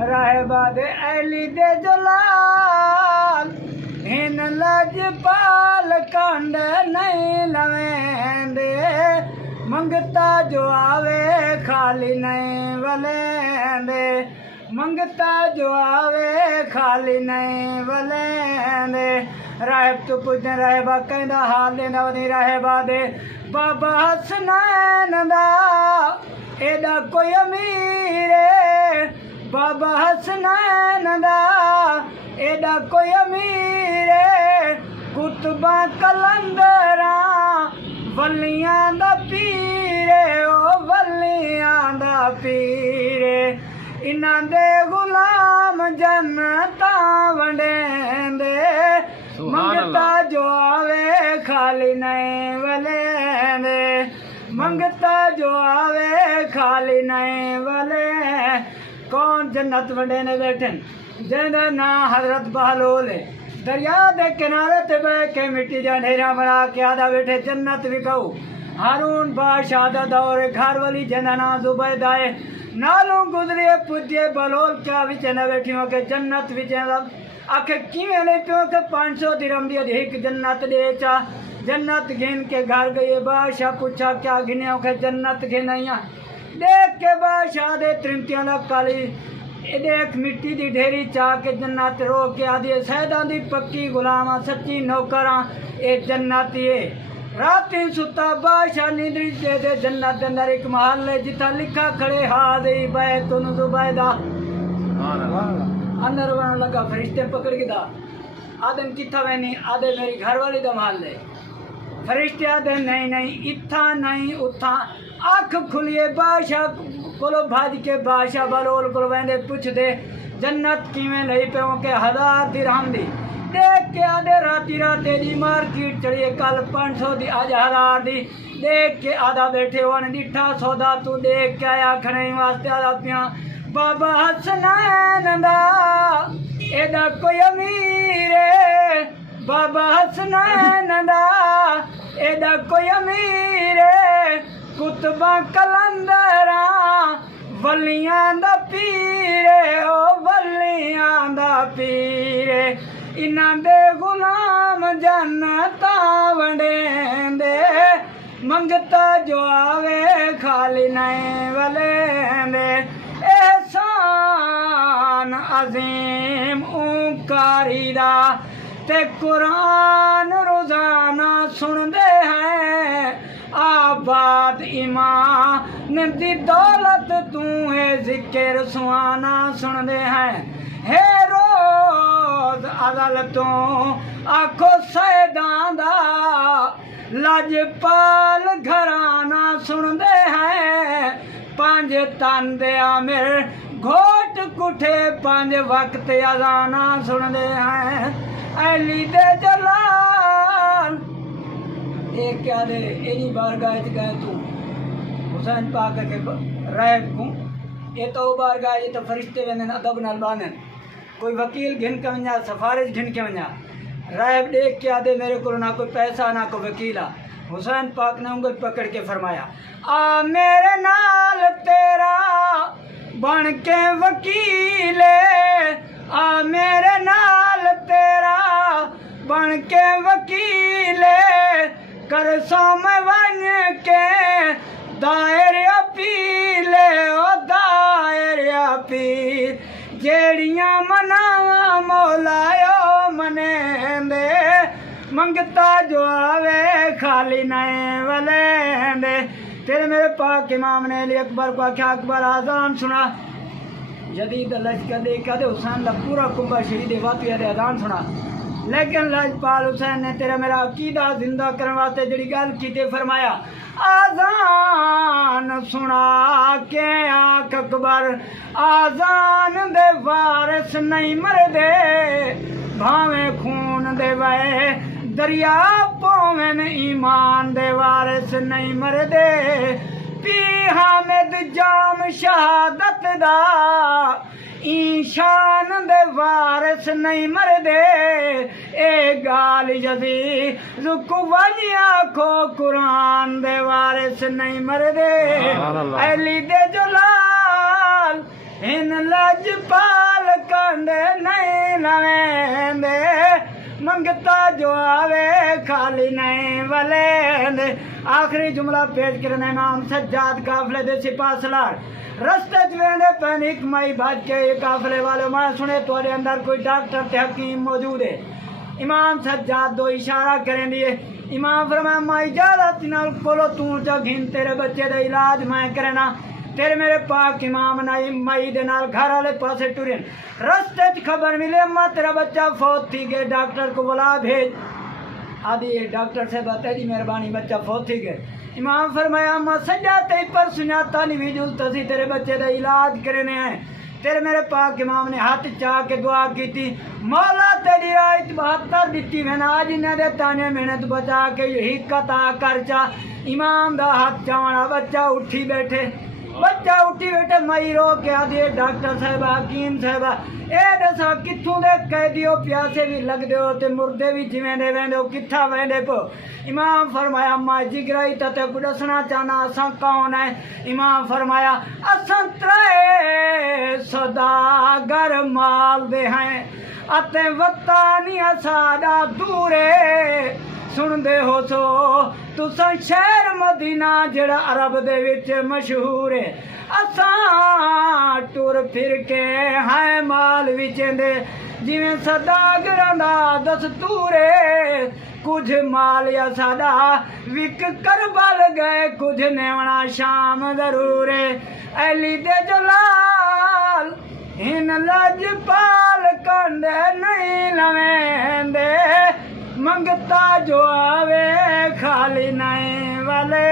रहबा दे अली दे जलाल हिन लजपाल कंड नहीं लवेंदे मंगता जो आवे खाली नहीं वलेंदे मंगता जो आवे खाली नहीं वलेंदे राहब तू पुजन रहबा कहंदा हाल देंदा वनी रहबा दे बाबा हसनैन दा एदा कोई अमीर बाबा हसनैन दा एदा कोई अमीर कुतबा कलंदरा वलियां दा पीर ओ वलियां दा पीर इन्हां दे गुलाम जन्नता वंडेंदे मंगता जो आवे खाली नहीं वलेंदे मंगता जो आवे खाली नहीं वले कौन जन्नत वंडे ने बैठे जिंदा ना हजरत बहलोल दरिया दे किनारे ते बह के मिट्टी जा ढेरा बना के आदा बैठे जन्नत विकाऊ हारून बादशाह दा दौर घर वाली जिंदा ना जुबैदा है नालों गुजरे पुजे बलोल क्या विच न बैठियों के जन्नत विच आखे किवें ले पियो के 500 दिरहम दी एक जन्नत दे चा जन्नत गिन के घर गए बादशाह पूछा क्या गिने के जन्नत गिनाइया देख के बादशाह दे त्रिमतियां दा काली देख मिट्टी दी ढेरी चा के जन्नत रो के आदि सैदा दी पक्की गुलामा सच्ची नौकरा ए जन्नत ये राती सुता बादशाह नींदरी दे जन्नत दे अंदर एक महल है जिथा लिखा खड़े हादे बैतुन जुबैदा अंदर वहां लगा फरिश्ते पकड़ के दा आदम किथा वैनी आदे मेरी घरवाली दा महल है फरिश्ते आदे नहीं नहीं इथा नहीं उथा अख खुलिए बादशाह कोलो भाज के बादशाह बलोल को वेंदे पुछ दे जन्नत किवें लई पे के 1000 दिरहम दी देख के आधे राती राते दी मार्केट चढ़िए कल 500 दी आज 1000 दी देख के आधा बैठे वन डिठा सौदा तू देख के आया खने वास्ते आधा पिया बाबा हसनैन दा एदा कोई अमीर बाबा हसनैन दा एदा कोई अमीर कुतबा कलंदरा वलियां दा पीर ओ वलियां दा पीर इन्हां दे गुलाम जन्नता वंडेंदे मंगता जो आवे खाली नहीं वलेंदे एहसान अजीम ऊंकारी दा ते कुरान रोजाना सुनदे हैं आबाद ईमान दी दौलत तू है जिक्र सुहाना सुनदे हैं हे रोज अदालतों आखो सैदां दा लजपाल घराना सुनदे हैं 5 तन दे आमिर घोट कुठे 5 वक्त अजाना सुनदे हैं अली दे जलाल एक क्या दे एनी बारगाह च गए तू हुसैन पाक के रहब को ये तो बारगाह ये तो फरिश्ते वेंदे अदब नाल बांधन कोई वकील घिन के वञा सिफारिश घिन के वञा रहब देख के आदे मेरे को ना कोई पैसा ना कोई वकील आ हुसैन पाक ने उंगल पकड़ के फरमाया आ मेरे नाल तेरा बन के वकील आ मेरे नाल तेरा बन के वकील कर सो मैं वन के दायर अपील ओ दायर अपील जेड़ियां मनावा मौलायो मने दे मंगता जो आवे खाली नहीं वलेंदे तेरे मेरे पाक इमाम ने अली अकबर को आख्या अकबर आजान सुना जदीद लश्कर देखा दे हुसैन का पूरा कुंभा शहीद वातिया दे अजान सुना लेकिन लाजपाल हुसैन ने तेरा मेरा अकीदा जिंदा करने वास्ते जड़ी गल की फरमाया आजान सुना के आख अकबर आजान दे वारिस नहीं मरदे भावे खून दे वे दरिया पोवन ईमान दे वारिस नहीं मरदे पी हामिद जाम शहादत दा ईशान दे वारिस नहीं मरदे ए गाल यदी रुक वजिया खो कुरान दे वारिस नहीं मरदे अली दे जलाल इन लजपाल कंडे नहीं लवेंदे मंगता जो आवे खाली नहीं वलेंदे। आखिरी जुमला पेश करने इमाम सज्जाद काफले दे सिपा सलार रस्ते च वेंदे पैन एक मई भज के काफले वाले मैं सुने तुहाडे अंदर कोई डॉक्टर ते हकीम मौजूद है। इमाम सज्जाद दो इशारा करें दिए। इमाम फरमाया मैं इजाजत नाल कोलो तू जा घिन तेरे बच्चे दा इलाज मैं करना। तेरे मेरे पाक इमाम नाई मई दे नाल घर वाले पासे टुरन रस्ते च खबर मिले अम्मा तेरा बच्चा फौत थी गए डॉक्टर को बुला भेज। आदि डॉक्टर से तेरी मेहरबानी बच्चा फौत थी गए। इमाम फरमाया अम्मा सजाते पर सुनाता नहीं विजुल तसी तेरे बच्चे दा इलाज करने हैं। तेरे मेरे पाक इमाम ने हाथ चाह के दुआ की थी मौला तेरी आयत 72 दिती मैंने आज इन्हें दे ताने मेहनत बचा के यही कता कर चा। इमाम दा हाथ चावना बच्चा उठी बैठे मई रो के आदि डॉक्टर साहबा हकीम साहबा ए दसा कित्थों दे कैदियो प्यासे भी लगदे हो ते मुर्दे भी जिवें दे वेंदे हो कित्था वेंदे पो। इमाम फरमाया अम्मा जिगराई ते को दसना चाहना असां कौन है। इमाम फरमाया असां त्रै सदागर माल दे हैं अते वतानी साडा दूरे सुनते हो सो तुसां शहर मदीना जड़ा अरब दे विच मशहूर है। असां टुर फिर के हैं माल विचेंदे जिवें सदागरां दा दस्तूर है। कुछ माल या साडा विक करबल गए कुछ नेवना शाम जरूर है। अली दे जलाल इन लजपाल कंडे नहीं लवेंदे मंगता जो आवे खाली नहीं वाले।